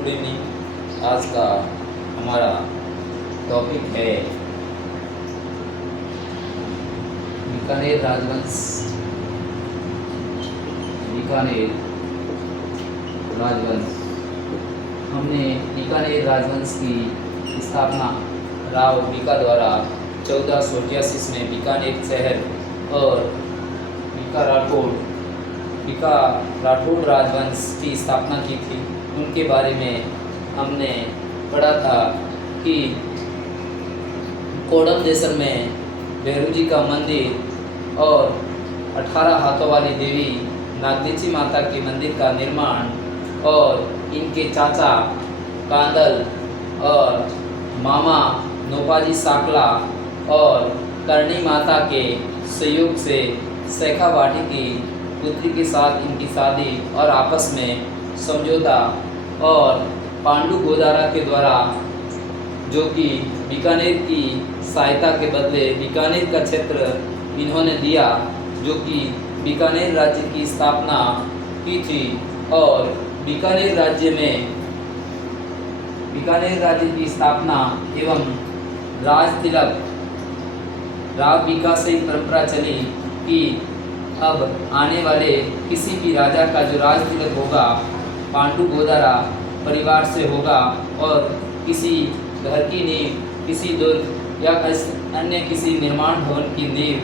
Good evening. आज का हमारा टॉपिक है बीकानेर राजवंश। बीकानेर राजवंश हमने बीकानेर राजवंश की स्थापना राव बीका द्वारा 1488 में बीकानेर शहर और बीका राठौड़ राजवंश की स्थापना की थी। उनके बारे में हमने पढ़ा था कि कोडम देशन में भैरू जी का मंदिर और 18 हाथों वाली देवी नागदेची माता के मंदिर का निर्माण और इनके चाचा कांदल और मामा नोपाजी साकला और करणी माता के सहयोग से शेखा बाटी की पुत्री के साथ इनकी शादी और आपस में समझौता और पांडु गोदारा के द्वारा जो कि बीकानेर की सहायता के बदले बीकानेर का क्षेत्र इन्होंने दिया, जो कि बीकानेर राज्य की स्थापना की थी। और बीकानेर राज्य की स्थापना एवं राज तिलक राव बीका से परंपरा चली कि अब आने वाले किसी भी राजा का जो राज तिलक होगा पांडु गोदारा परिवार से होगा और किसी घर की नींव, किसी दुर्ग या अन्य किसी निर्माण भवन की नींव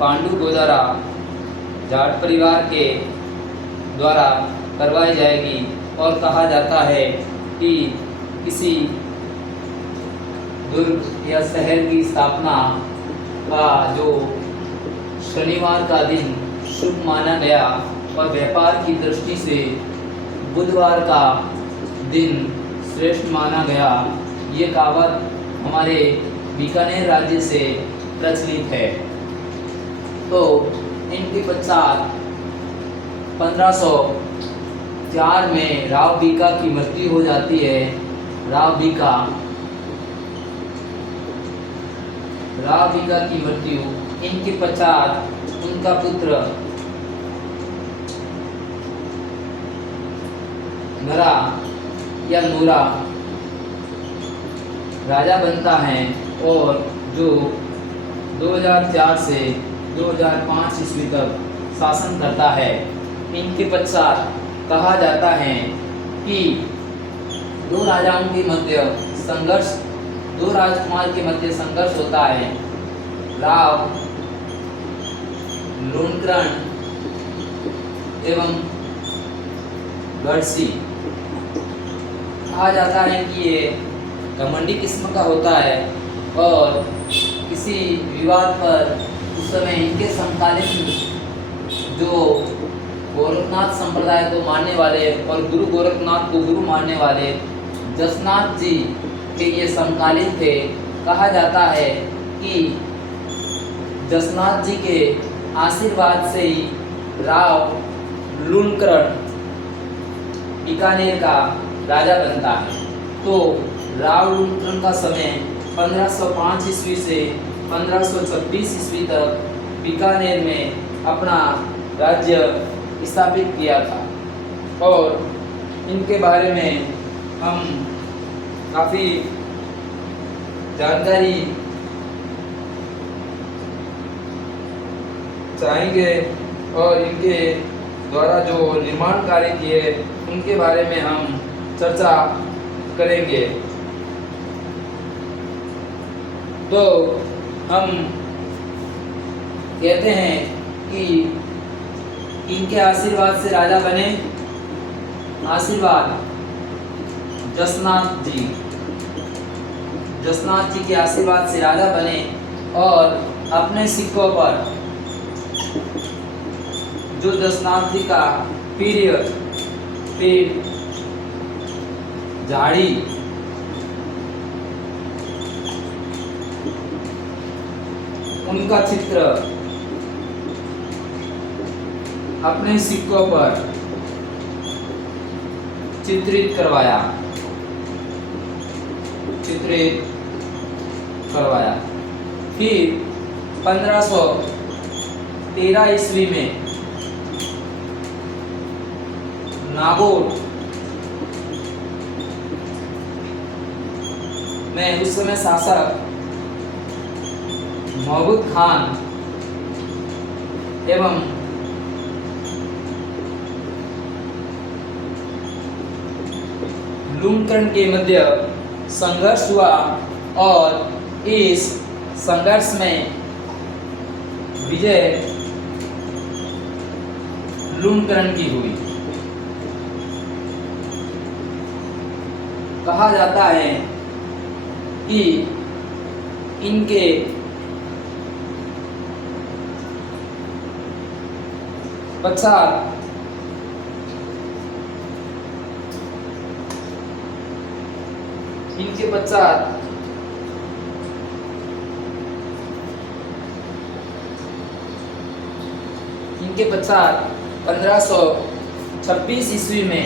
पांडु गोदारा जाट परिवार के द्वारा करवाई जाएगी। और कहा जाता है कि किसी दुर्ग या शहर की स्थापना का जो शनिवार का दिन शुभ माना गया और व्यापार की दृष्टि से बुधवार का दिन श्रेष्ठ माना गया। ये कहावत हमारे बीकानेर राज्य से प्रचलित है। तो इनके पश्चात 1504 में राव बीका की मृत्यु हो जाती है। राव बीका की मृत्यु, इनके पश्चात उनका पुत्र नरा या नूरा राजा बनता है और जो 2004 से 2005 ईस्वी तक शासन करता है। इनके पश्चात कहा जाता है कि दो राजाओं के मध्य संघर्ष, दो राजकुमार के मध्य संघर्ष होता है। राव लूणकरण एवं गढ़सी। कहा जाता है कि ये घमंडी किस्म का होता है और किसी विवाद पर उस समय इनके समकालीन जो गोरखनाथ संप्रदाय को मानने वाले और गुरु गोरखनाथ को गुरु मानने वाले जसनाथ जी के ये समकालीन थे। कहा जाता है कि जसनाथ जी के आशीर्वाद से ही राव लूणकरण बीकानेर का राजा बनता है। तो राव लूणकरण का समय 1505 ईस्वी से 1526 ईस्वी तक बीकानेर में अपना राज्य स्थापित किया था। और इनके बारे में हम काफ़ी जानकारी चाहेंगे और इनके द्वारा जो निर्माण कार्य किए उनके बारे में हम चर्चा करेंगे। तो हम कहते हैं कि इनके आशीर्वाद से राजा बने। आशीर्वाद जसनाथ जी के आशीर्वाद से राजा बने और अपने सिक्कों पर जो जसनाथ जी का पीरियड झाड़ी उनका चित्र अपने सिक्कों पर चित्रित करवाया। फिर 1513 ईस्वी में नागौर में उस समय शासक महमूद खान एवं लूणकरण के मध्य संघर्ष हुआ और इस संघर्ष में विजय लूणकरण की हुई। कहा जाता है कि इनके पश्चात इनके पश्चात इनके पश्चात 1526 ईस्वी में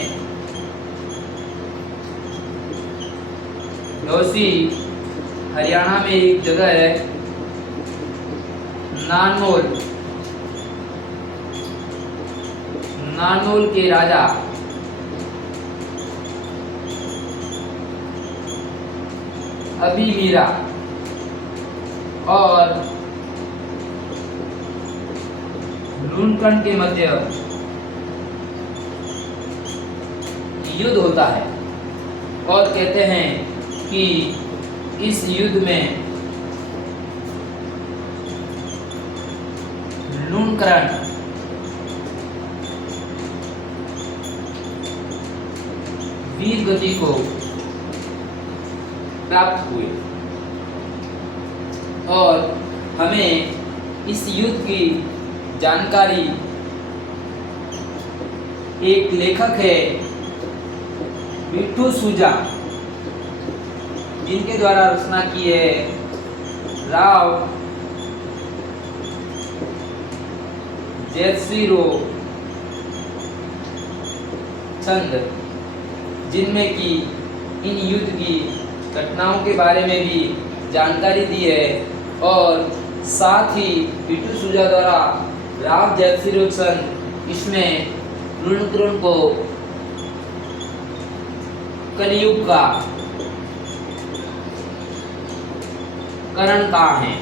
नौसी हरियाणा में एक जगह है नानोल के राजा अभिमीरा और लूणकरण के मध्य युद्ध होता है और कहते हैं कि इस युद्ध में लूणकरण वीर गति को प्राप्त हुए और हमें इस युद्ध की जानकारी एक लेखक है बिट्टू सूजा, जिनके द्वारा रचना की है राव जयश्री चंद, जिनमें कि इन युद्ध की घटनाओं के बारे में भी जानकारी दी है और साथ ही बिट्टू सूजा द्वारा राव जयश्री चंद इसमें लूणकरण को कलयुग का करण कहा है,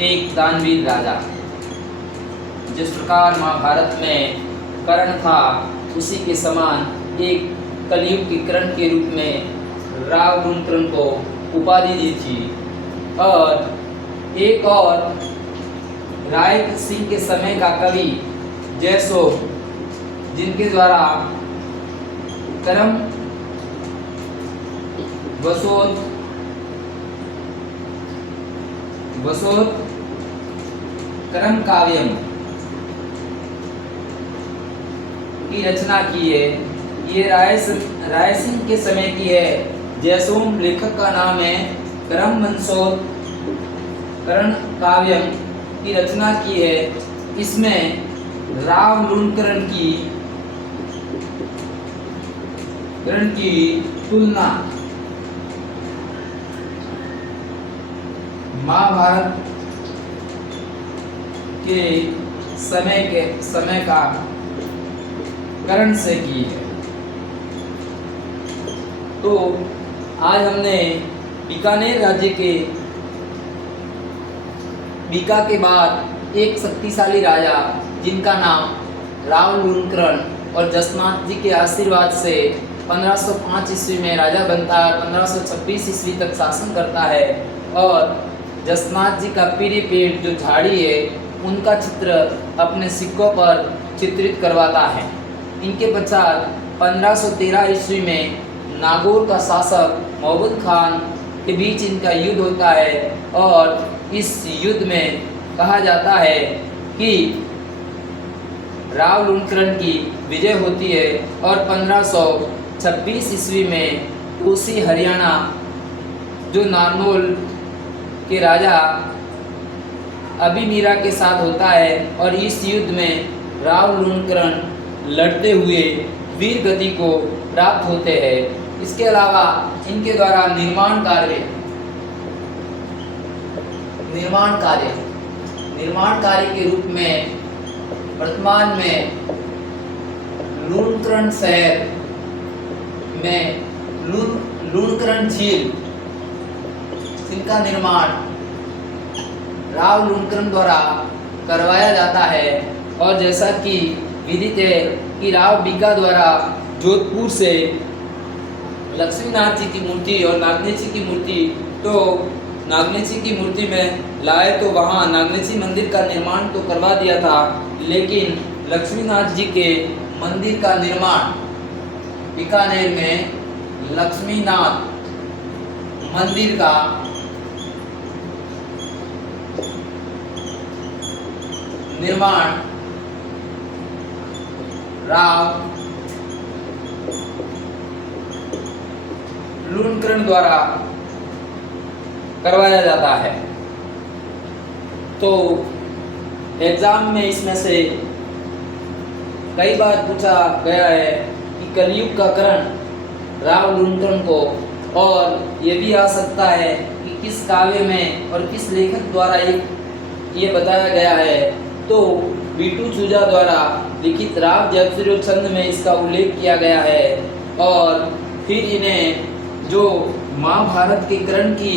एक दानवीर राजा। जिस प्रकार महाभारत में कर्ण था उसी के समान एक कलयुग के कर्ण के रूप में राव लूणकरण को उपाधि दी थी। और एक और राय सिंह के समय का कवि जयसो, जिनके द्वारा करम वसोत करम काव्यम की रचना की है। ये राय सिंह के समय की है। जयसोम लेखक का नाम है। करम वंशोत करण काव्यम की रचना की है। इसमें राव लूणकरण की तुलना महाभारत के समय का कर्ण से की है। तो आज हमने बीकानेर राज्य के बीका के बाद एक शक्तिशाली राजा जिनका नाम राव लूणकरण और जसनाथ जी के आशीर्वाद से 1505 ईस्वी में राजा बनता है, 1526 ईस्वी तक शासन करता है और जसनाथ जी का पीरी पेट जो झाड़ी है उनका चित्र अपने सिक्कों पर चित्रित करवाता है। इनके पश्चात 1513 ईस्वी में नागौर का शासक महमूद खान के बीच इनका युद्ध होता है और इस युद्ध में कहा जाता है कि राव लूणकरण की विजय होती है और 1526 ईस्वी में कोसी हरियाणा जो नारनौल के राजा अभिमीरा के साथ होता है और इस युद्ध में राव लूणकरण लड़ते हुए वीर गति को प्राप्त होते हैं। इसके अलावा इनके द्वारा निर्माण कार्य के रूप में वर्तमान में लूणकरण शहर में लूणकरण झील, इनका निर्माण राव लूणकरण द्वारा करवाया जाता है। और जैसा कि विदित है कि राव बीका द्वारा जोधपुर से लक्ष्मीनाथ जी की मूर्ति और नागनेश जी की मूर्ति, तो नागनेश जी की मूर्ति में लाए तो वहाँ नागनेश जी मंदिर का निर्माण तो करवा दिया था, लेकिन लक्ष्मीनाथ जी के मंदिर का निर्माण बीकानेर में लक्ष्मीनाथ मंदिर का निर्माण राव लूणकरण द्वारा करवाया जाता है। तो एग्जाम में इसमें से कई बार पूछा गया है कि कलयुग का करण राव लूणकरण को, और ये भी आ सकता है कि किस काव्य में और किस लेखक द्वारा ये बताया गया है। तो बीटू चूजा द्वारा लिखित राव जगजीरो छंद में इसका उल्लेख किया गया है। और फिर इन्हें जो महाभारत के कर्ण की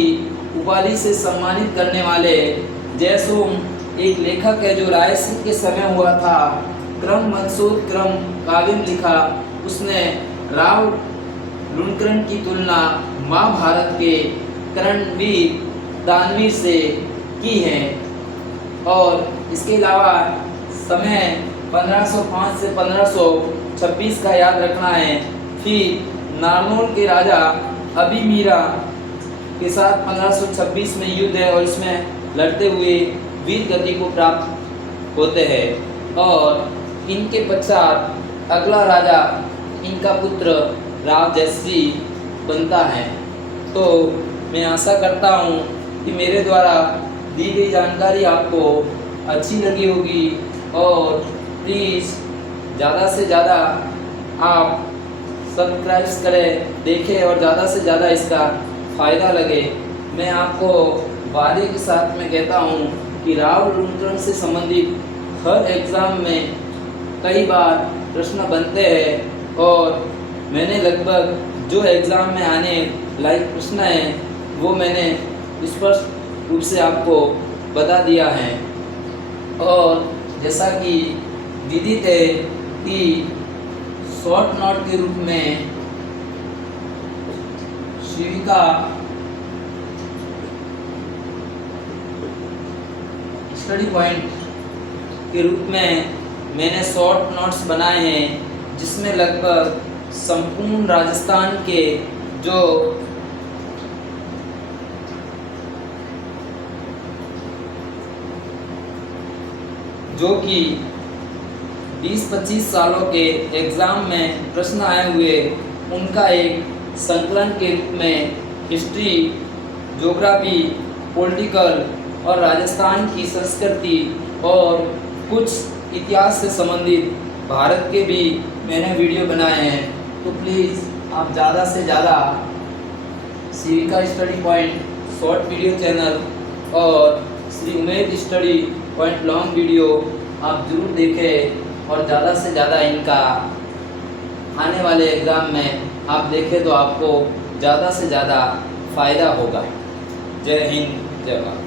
उपाधि से सम्मानित करने वाले जयसोम एक लेखक है जो रायसिंह के समय हुआ था, क्रम मंसूर क्रम काव्यम लिखा, उसने राव लूणकरण की तुलना महाभारत के कर्णवीर दानवीर से की है। और इसके अलावा समय 1505 से 1526 का याद रखना है। फिर नारनौल के राजा अभिमीरा के साथ 1526 में युद्ध है और इसमें लड़ते हुए वीर गति को प्राप्त होते हैं। और इनके पश्चात अगला राजा इनका पुत्र राव जयश्री बनता है। तो मैं आशा करता हूँ कि मेरे द्वारा दी गई जानकारी आपको अच्छी लगी होगी, और प्लीज़ ज़्यादा से ज़्यादा आप सब्सक्राइब करें, देखें और ज़्यादा से ज़्यादा इसका फ़ायदा लगे। मैं आपको वादे के साथ में कहता हूँ कि राव लूणकरण से संबंधित हर एग्ज़ाम में कई बार प्रश्न बनते हैं, और मैंने लगभग जो एग्ज़ाम में आने लायक प्रश्न हैं वो मैंने स्पष्ट रूप से आपको बता दिया है। और जैसा कि विदित है कि शॉर्ट नोट के रूप में शिविका स्टडी पॉइंट के रूप में मैंने शॉर्ट नोट्स बनाए हैं, जिसमें लगभग संपूर्ण राजस्थान के जो कि 20-25 सालों के एग्ज़ाम में प्रश्न आए हुए उनका एक संकलन के रूप में हिस्ट्री, ज्योग्राफी, पॉलिटिकल और राजस्थान की संस्कृति और कुछ इतिहास से संबंधित भारत के भी मैंने वीडियो बनाए हैं। तो प्लीज़ आप ज़्यादा से ज़्यादा Shivika study point short video channel और Shri Umed study point long video आप ज़रूर देखें, और ज़्यादा से ज़्यादा इनका आने वाले एग्ज़ाम में आप देखें तो आपको ज़्यादा से ज़्यादा फ़ायदा होगा। जय हिंद, जय भारत।